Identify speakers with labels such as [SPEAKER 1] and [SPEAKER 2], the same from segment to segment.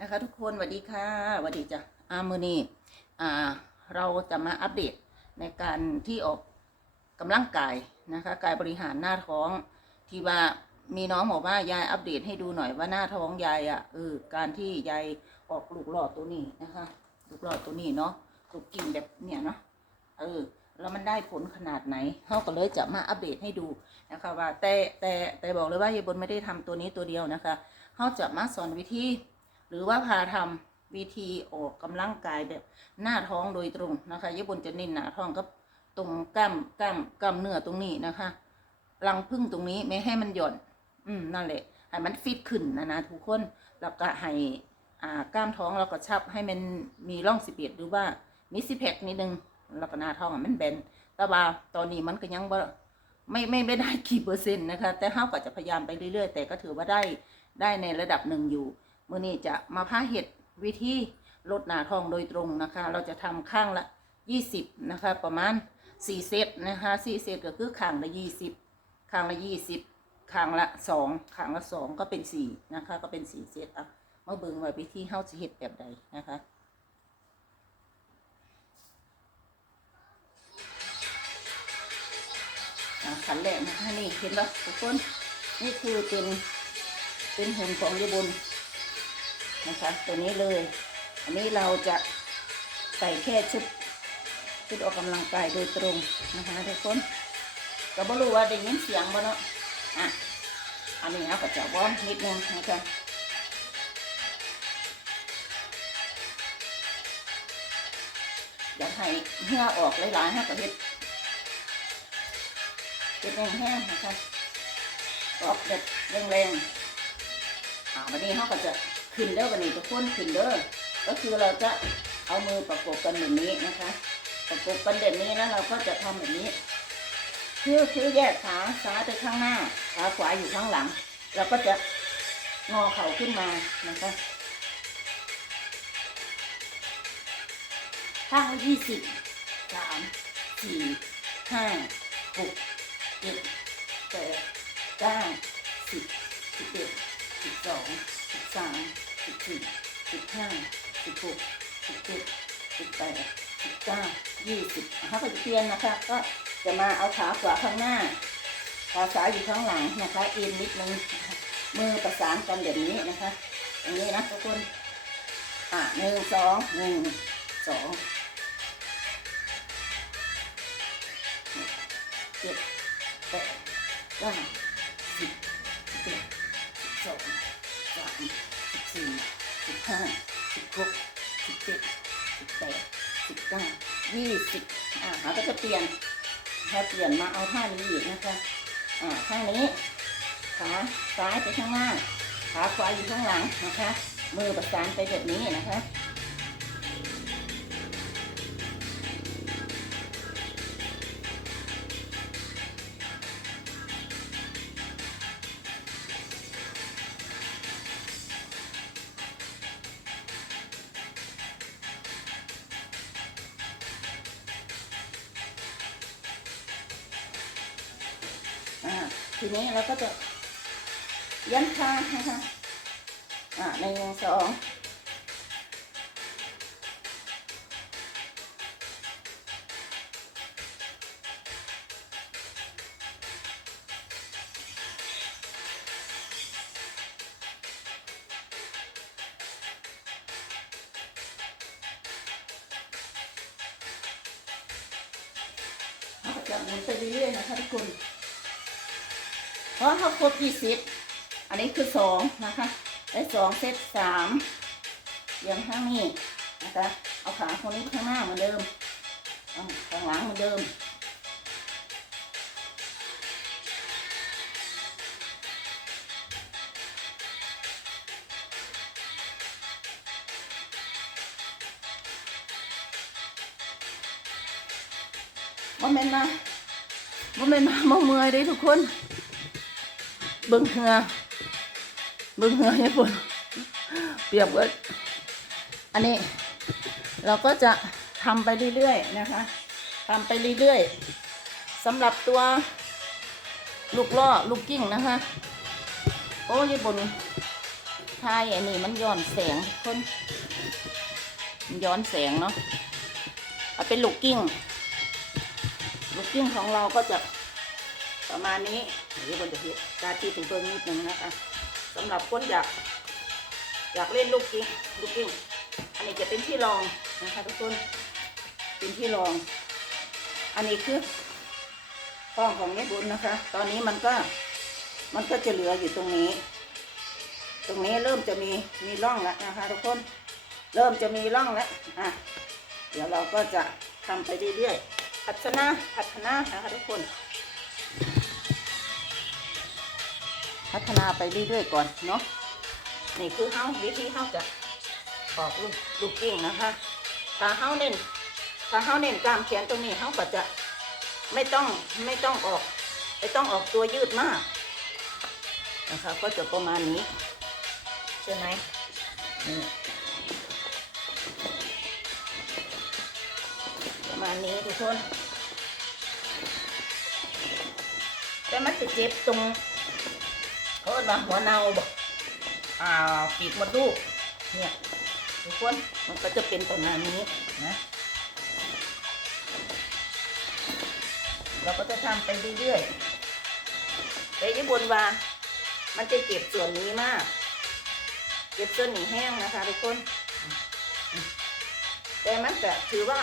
[SPEAKER 1] นะคะ ทุกคนสวัสดีค่ะสวัสดีจ้ะอามือนีอ่าเราจะมาอัปเดตในการที่ออกกำลังกายนะคะกายบริหารหน้าท้องที่ว่ามีน้องบอกว่ายายอัปเดตให้ดูหน่อยว่าหน้าท้องยายอะเออการที่ยายออกลูกหลอดตัวนี้นะคะลูกหลอดตัวนี้เนาะลูกกิ่งแบบเนี่ยเนาะเออแล้วมันได้ผลขนาดไหนเขาก็เลยจะมาอัปเดตให้ดูนะคะว่าแต่แต่แต่บอกเลยว่ายายบนไม่ได้ทำตัวนี้ตัวเดียวนะคะเขาจะมาสอนวิธี หรือว่าพาทำวิธีออกกำลังกายแบบหน้าท้องโดยตรงนะคะญี่ปุ่นจะเน้นหน้าท้องกับตรงกล้ามกล้ามกล้ามเนื้อตรงนี้นะคะรังพึ่งตรงนี้ไม่ให้มันหย่อน อืมนั่นแหละให้มันฟิตขึ้นนะนะทุกคนแล้วก็ให้อ่ากล้ามท้องเราก็ชับให้มันมีร่องสิเปียดหรือว่ามีซิแพคนิดนึงแล้วก็หน้าท้องมันแบนแต่ว่าตอนนี้มันก็ยังบ่ไม่ไม่ไม่ได้กี่เปอร์เซ็นต์นะคะ แต่เฮาก็จะพยายามไปเรื่อยๆ แต่ก็ถือว่าได้ได้ในระดับหนึ่งอยู่ มื่อนี้จะมาพาเห็ดวิธีลดหนาท้องโดยตรงนะคะ เราจะทำข้างละ 20 นะคะ ประมาณ 4 เซตนะคะ4เซตก็คือข้างละ 20 ข้างละ 20 ข้างละ 2 ข้างละ 2 ก็เป็น 4 นะคะ ก็เป็น 4 เซตอะมาเบิ่งว่าวิธีเฮาจะเห็ดแบบใดนะคะขันแรกนะคะนี่เห็นปะทุกคนนี่คือเป็นเป็นหุ่นของยบน นะคะ ตัวนี้เลย อันนี้เราจะใส่แค่ชุดชุดออกกำลังกายโดยตรงนะคะทุกคนก็บ่รู้ว่าได้ยินเสียงบ่เนาะอะอันนี้เอาก็จะวอร์มนิดนึงนะคะอยากให้เหงื่อออกหลายๆให้ก็เฮ็ดเฮ็ดแห้งๆนะคะออกแบบแรงๆอ่าวันนี้เขาก็จะ ขึ้นเด้อวันนี้ทุกคนขึ้นเด้อก็คือเราจะเอามือประกบกันแบบนี้นะคะ ประกบกันแบบนี้แล้วเราก็จะทำแบบนี้คือคือแยกขาซ้ายไปข้างหน้าขาขวาอยู่ข้างหลัง เราก็จะงอเข่าขึ้นมานะคะข้างละยี่สิบสามสี่ห้าหกเจ็ดแปด ห้าสิบหกสิบเจ็ดสิบแปดสิบเก้ายี่สิบถ้าไปเปลี่ยนนะคะ ก็จะมาเอาขาขวาข้างหน้าขาซ้ายอยู่ข้างหลังนะคะเอ็นนิดนึงมือประสานกันแบบนี้นะคะอย่างนี้นะทุกคนอะหนึ่งสองหนึ่งสองเจ็ดแปดเก้าสิบสิบเอ็ดสิบสองสามสิบสี่สิบห้า สิบหกสิบเจ็ดสิบแปดสิบเก้ายี่สิบอ่าเราก็จะเปลี่ยนถ้าเปลี่ยนมาเอาท่านี้อีกนะคะอ่าข้างนี้ขาซ้ายไปข้างหน้าขาขวาอยู่ข้างหลังนะคะ มือประสานไปแบบนี้นะคะ ทีนี้เราก็จะยันขานะคะอ่าหนึ่งสองเราก็จะหมุนไปเรื่อยๆนะคะทุกคน เพราะถ้าครบยี่สิบอันนี้คือสองนะคะ ได้สองเซตสามย่างข้างนี้นะคะ เอาขาคนนี้ข้างหน้าเหมือนเดิมเอาข้างหลังเหมือนเดิมว่าแม่นมาว่าแม่นมาเมื่อเมื่อยเด้ทุกคน เบิ่งเหงือเบิ่งเหงือเนี่ยปุ่นเปรียบว่าอันนี้ เราก็จะทำไปเรื่อยๆนะคะทำไปเรื่อยๆสำหรับตัวลูกล่อลูกกิ้งนะคะ โอ้ยบนทายอันนี้มันย้อนแสงคนมันย้อนแสงเนาะเอาเป็นลูกกิ้ง ลูกกิ้งของเราก็จะ ประมาณนี้เดี๋ยวคนจะเห็นการที่ถึงเพิ่มนิดนึงนะคะสำหรับคนอยาก อยากเล่นลูกกิ้งลูกกิ้งอันนี้จะเป็นที่รองนะคะทุกคนเป็นที่รอง อันนี้คือห้องของแม่บุญนะคะ ตอนนี้มันก็มันก็จะเหลืออยู่ตรงนี้ ตรงนี้เริ่มจะมีมีร่องแล้วนะคะ ทุกคนเริ่มจะมีร่องแล้วอะเดี๋ยวเราก็จะทำไปเรื่อยๆพัฒนาพัฒนานะคะทุกคน พัฒนาไปเรื่อยๆก่อนเนาะนี่คือเฮาวิธีเฮาจะออกลูกลูกกิ้งนะคะถ้าเฮาเน้นถ้าเฮาเน้นกล้ามแขนตรงนี้เฮาก็จะไม่ต้องไม่ต้องออกไม่ต้องออกตัวยืดมากนะคะก็จะประมาณนี้ใช่ไหมนี่ประมาณนี้ทุกคนแต่มันจะเจ็บตรง เขาเรียกว่าหัวเนาบอกอ่าปีกมดลูกเนี่ยทุกคนมันก็จะเป็นประมาณนี้นะเราก็จะทำไปเรื่อยๆแต่ญี่ปุ่นว่า มันจะเจ็บส่วนนี้มากเจ็บส่วนนี้แห้งนะคะทุกคน แต่มันก็ถือว่า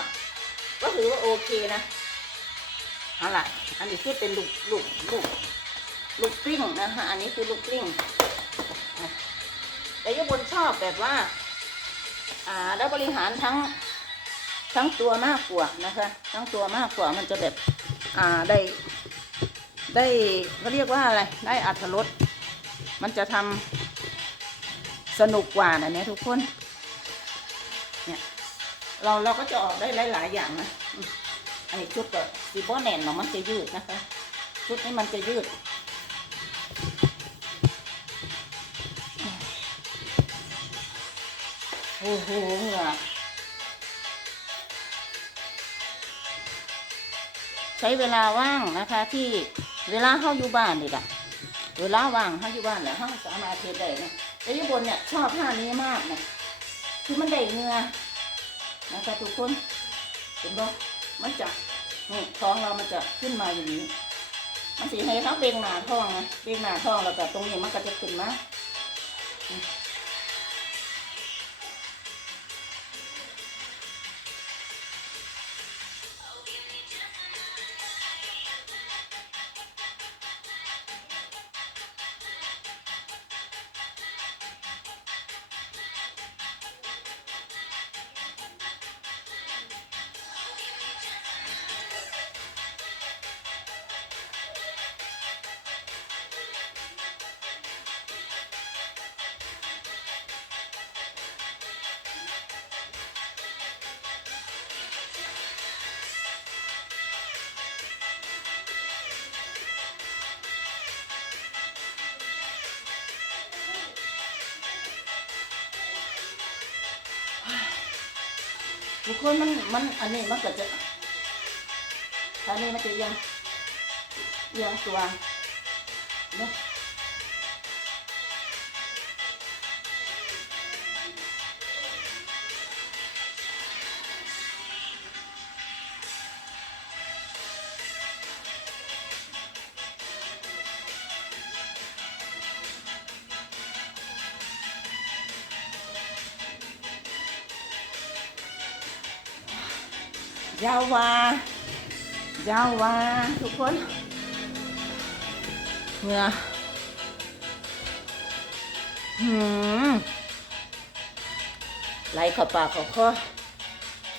[SPEAKER 1] ก็ถือว่าโอเคนะเอาล่ะ อันนี้คือเป็นลูกลูกลูก ลูกกลิ้งนะคะ อันนี้คือลูกกลิ้งแต่ญี่ปุ่นชอบแบบว่า อ่าแล้บริหารทั้งทั้งตัวมากกว่านะคะ ทั้งตัวมากกว่ามันจะแบบ อ่าได้ได้เขาเรียกว่าอะไร ได้อัตรสมันจะทำสนุกกว่านะเนี่ยทุกคน เนี่ย เราเราก็จะออกได้หลาย ๆ อย่างนะอันนี้ชุดก็ซีโบแนนเนาะมันจะยืดนะคะ ชุดนี้มันจะยืด โอ้โหเหงื่อใช้เวลาว่างนะคะ ที่เวลาเข้าอยู่บ้านนี่แหละเวลาว่างเข้าอยู่บ้านแหละเข้าสามารถเทได้นะแต่ญี่ปุ่นเนี่ยชอบท่านี้มากนะคือมันได้เหงื่อนะคะทุกคนเห็นบ่มันจะนี่ท้องเรามันจะขึ้นมาอย่างนี้ มันสีให้ทั้งเบงหนาท้องนะเบงหนาท้องแล้วก็ตรงนี้มันก็จะขึ้นมา ทุกคนมันมันอันนี้มันก็จะอันนี้มันจะยังยังตัวเนาะ ยาววายาววาทุกคนเหงื่อหืมไหลเข้าปากเข้าคอ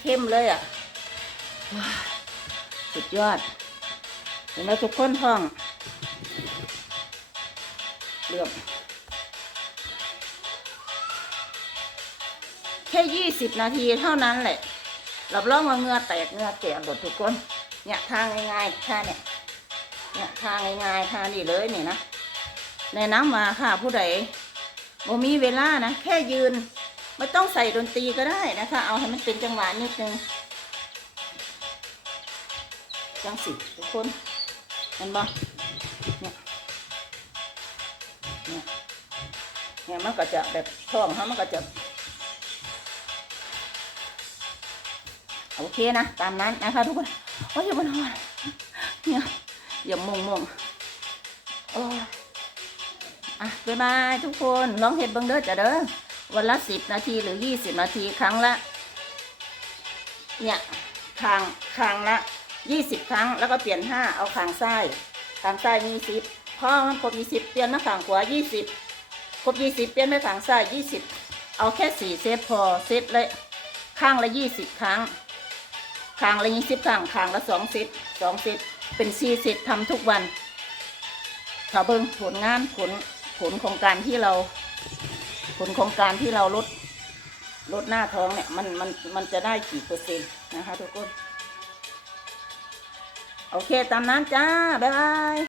[SPEAKER 1] เข้มเลยอะสุดยอดเห็นไหมทุกคนห้องเลือมแค่ยี่สิบนาทีเท่านั้นแหละ รับรองว่าเงือแตกเงือแตกหมดทุกคนเนี่ยทางง่ายๆท่าเนี่ยเนี่ยทางง่ายๆท่านี่เลยนี่นะแนะนำมาค่ะผู้ใดบ่มีเวลานะแค่ยืนไม่ต้องใส่ดนตรีก็ได้นะคะ เอาให้มันเป็นจังหวะนิดนึงจังสิทุกคนเห็นบ่เนี่ยเนี่ยเนี่ยมันก็จะแบบท้องเขามันก็จะ โอเคนะ ตามนั้นนะคะทุกคนโอ้ยอย่าบนหัวเนี่ยอย่ามุงมุงโอ้อะบ๊ายบายทุกคนลองเห็ดเบังเด้อจ้ะเด้อวันละสิบนาทีหรือยี่สิบนาทีครั้งละ เนี่ยคางคางละยี่สิบครั้ง แล้วก็เปลี่ยนห้าเอาคางซ้ายคางซ้ายมีสิบพอมันครบยี่สิบเปลี่ยนมาคางขวายี่สิบครบยี่สิบเปลี่ยนมาคางซ้ายยี่สิบเอาแค่สี่เซตพอเซตเลยข้างละยี่สิบครั้ง คางละยี่สิบครั้งคางละสองเซตสองเซตเป็นสี่เซตทำทุกวันถ้าเบิ้งผลงานผลผลของการที่เรา ผลของการที่เราลดลดหน้าท้องเนี่ยมันมันมันจะได้กี่เปอร์เซ็นต์นะคะทุกคน โอเค ตามนั้นจ้า บ๊ายบาย